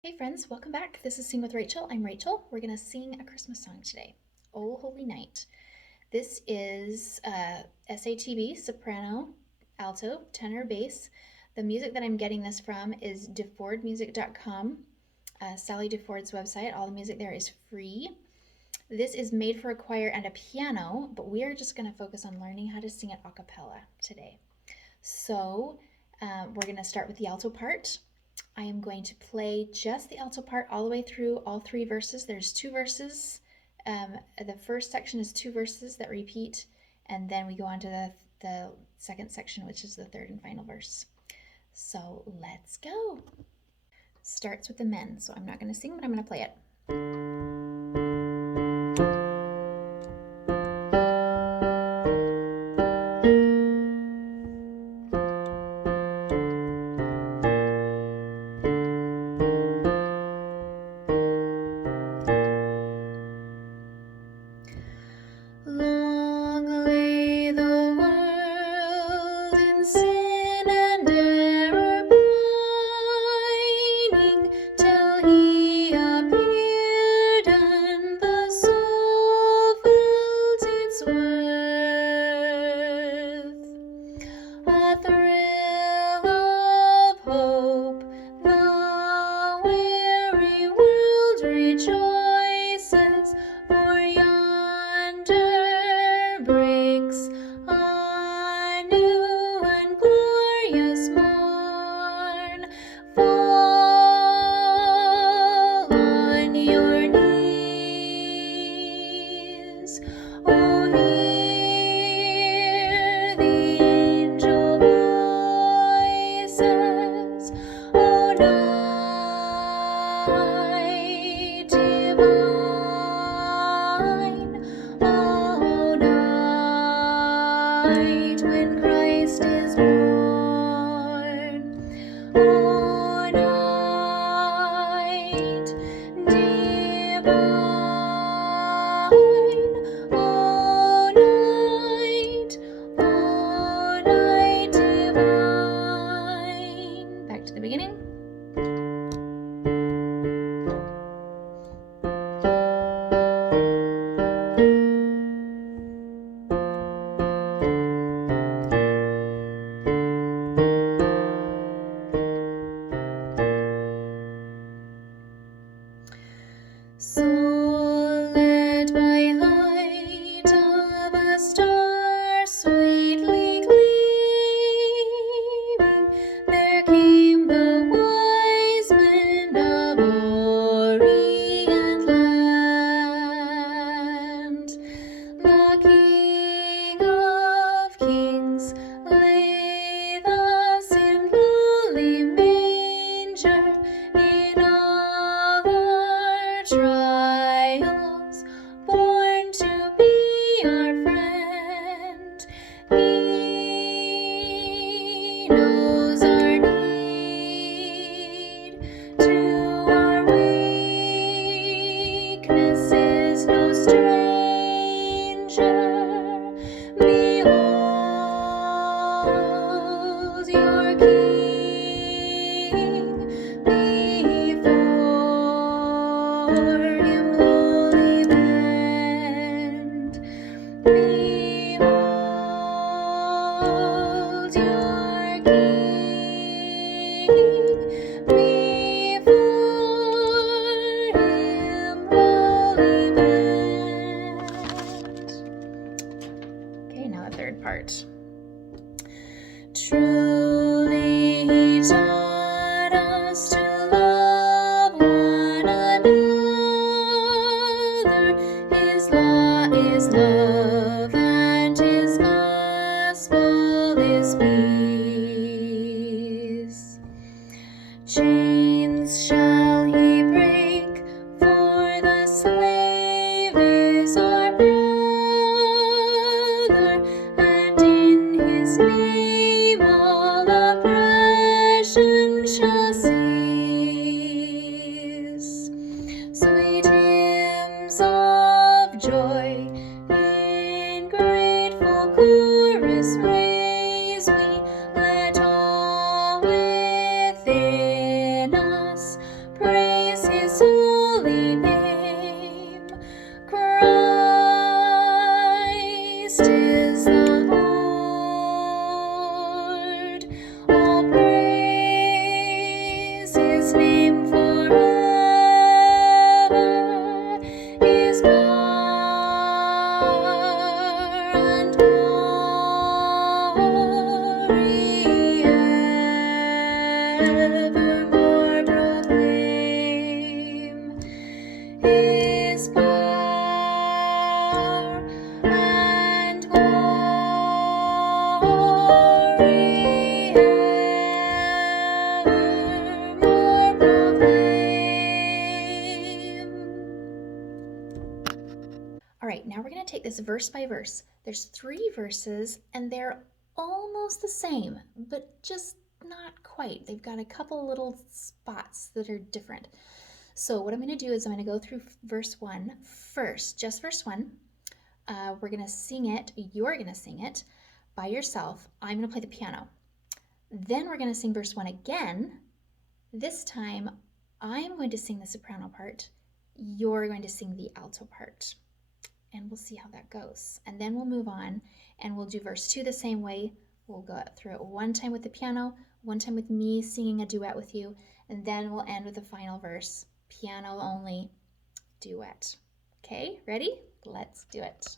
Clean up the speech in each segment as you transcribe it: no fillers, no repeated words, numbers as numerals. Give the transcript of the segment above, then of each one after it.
Hey friends, welcome back. This is Sing with Rachel. I'm Rachel. We're going to sing a Christmas song today, Oh Holy Night. This is SATB, soprano, alto, tenor, bass. The music that I'm getting this from is defordmusic.com, Sally DeFord's website. All the music there is free. This is made for a choir and a piano, but we are just going to focus on learning how to sing it a cappella today. So we're going to start with the alto part. I am going to play just the alto part all the way through all three verses. There's two verses. The first section is two verses that repeat, and then we go on to the second section, which is the third and final verse. So let's go. Starts with the men, so I'm not going to sing, but I'm going to play it. Long lay the world in sin and error pining, till he appeared. is verse by verse. There's 3 verses and they're almost the same, but just not quite. They've got a couple little spots that are different. So what I'm going to do is I'm going to go through verse 1 first, just verse 1. We're going to sing it. You're going to sing it by yourself. I'm going to play the piano. Then we're going to sing verse 1 again. This time I'm going to sing the soprano part. You're going to sing the alto part. And we'll see how that goes. And then we'll move on and we'll do verse 2 the same way. We'll go through it one time with the piano, one time with me singing a duet with you, and then we'll end with the final verse, piano only, duet. Okay, ready? Let's do it.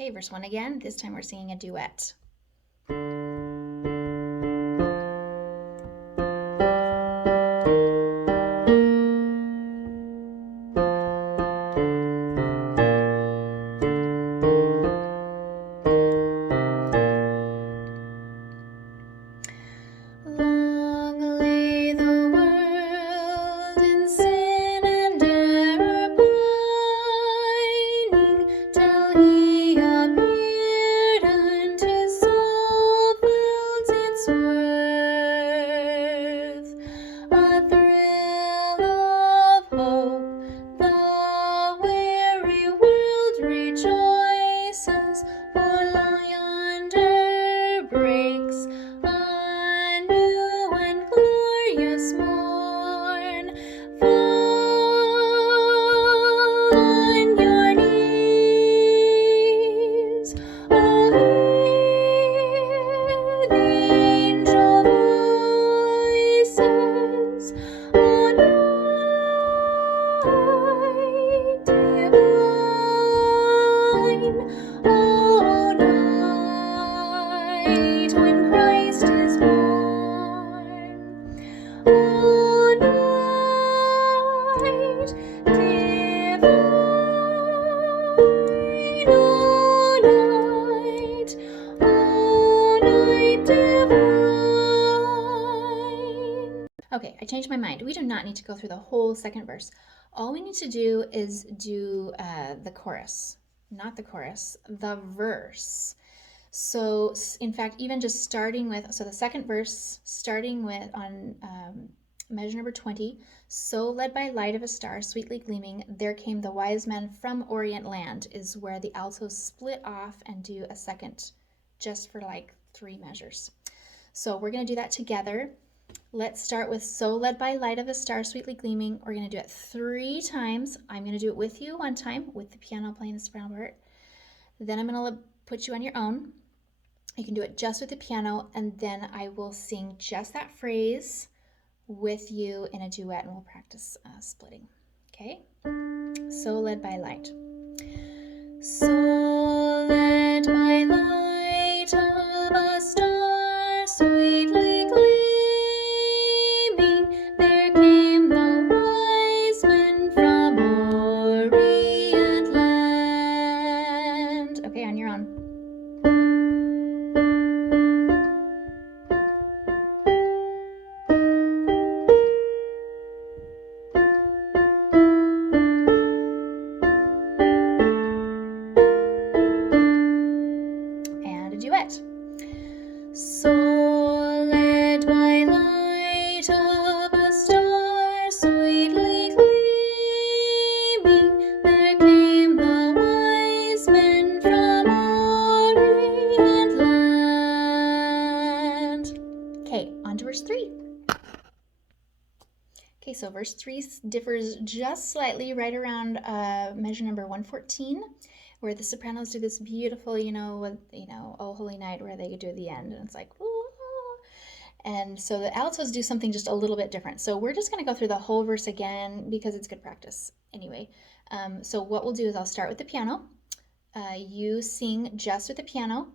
Okay, verse 1 again. This time we're singing a duet. Long lay the world in sin and error pining, till He appeared and His soul felt its worth. A thrill of hope, the weary world rejoices, for yonder breaks a new and glorious morn. Fall on your knees, oh, hear the angel voices, O night divine, O night when Christ is born. O night divine, O night divine. Okay, I changed my mind. We do not need to go through the whole second verse. All we need to do is do the chorus, not the chorus, the verse. So in fact, even just starting with, so the second verse, starting with on measure number 20, so led by light of a star, sweetly gleaming, there came the wise men from Orient land, is where the altos split off and do a second, just for like 3 measures. So we're going to do that together. Let's start with so led by light of a star, sweetly gleaming. We're going to do it 3 times. I'm going to do it with you one time, with the piano playing the soprano part. Then I'm going to put you on your own. You can do it just with the piano, and then I will sing just that phrase with you in a duet, and we'll practice splitting. Okay? So led by light. So led by light of a star, sweetly gleaming, duet. So let my light of a star sweetly gleaming, there came the wise men from Orient land. Okay, on to verse 3. Okay, so verse 3 differs just slightly right around measure number 114, where the sopranos do this beautiful, Oh Holy Night, where they do at the end, and it's like, ooh. And so the altos do something just a little bit different. So we're just going to go through the whole verse again because it's good practice. Anyway, so what we'll do is I'll start with the piano. You sing just with the piano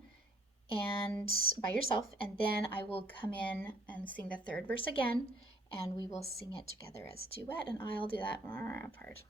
and by yourself, and then I will come in and sing the third verse again, and we will sing it together as a duet, and I'll do that part.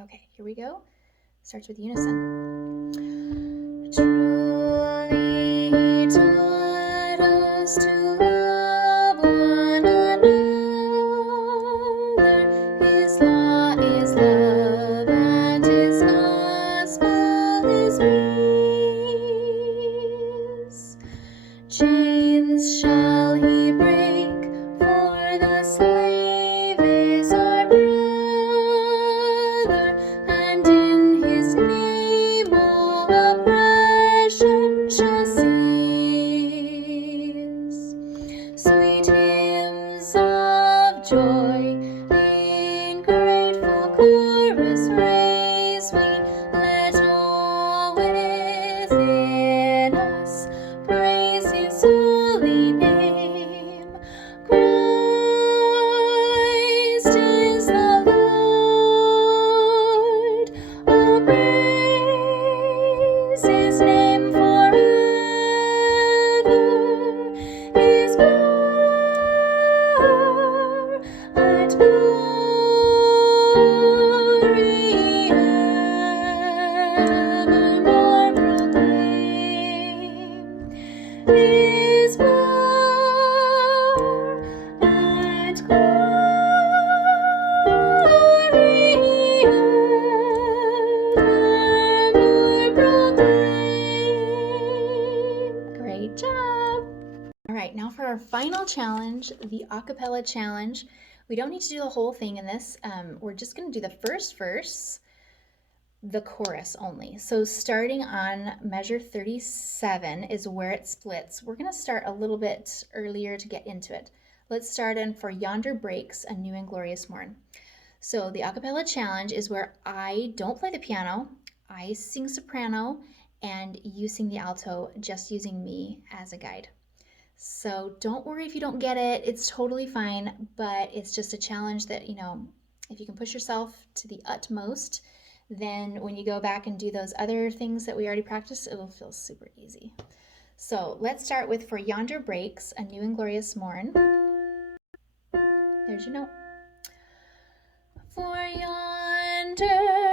Okay, here we go. Starts with unison. Truly he taught us to love one another. His law is love and his gospel is peace. Chains shall he break, for the slave is our brother, and in his name all oppression shall cease. Sweet hymns of joy in grateful chorus raise we, let all within us praise his holy name. Christ is the Lord. Oh, praise his name forever. His power and glory evermore proclaim. His power and glory evermore proclaim. Great job! All right, now for our final challenge, the acapella challenge. We don't need to do the whole thing in this. We're just going to do the first verse, the chorus only. So starting on measure 37 is where it splits. We're going to start a little bit earlier to get into it. Let's start in For Yonder Breaks a New and Glorious Morn. So the acapella challenge is where I don't play the piano, I sing soprano, and you sing the alto, just using me as a guide. So don't worry if you don't get it, it's totally fine, but it's just a challenge that, if you can push yourself to the utmost, then when you go back and do those other things that we already practiced, it'll feel super easy. So let's start with For Yonder Breaks a New and Glorious Morn. There's your note. For yonder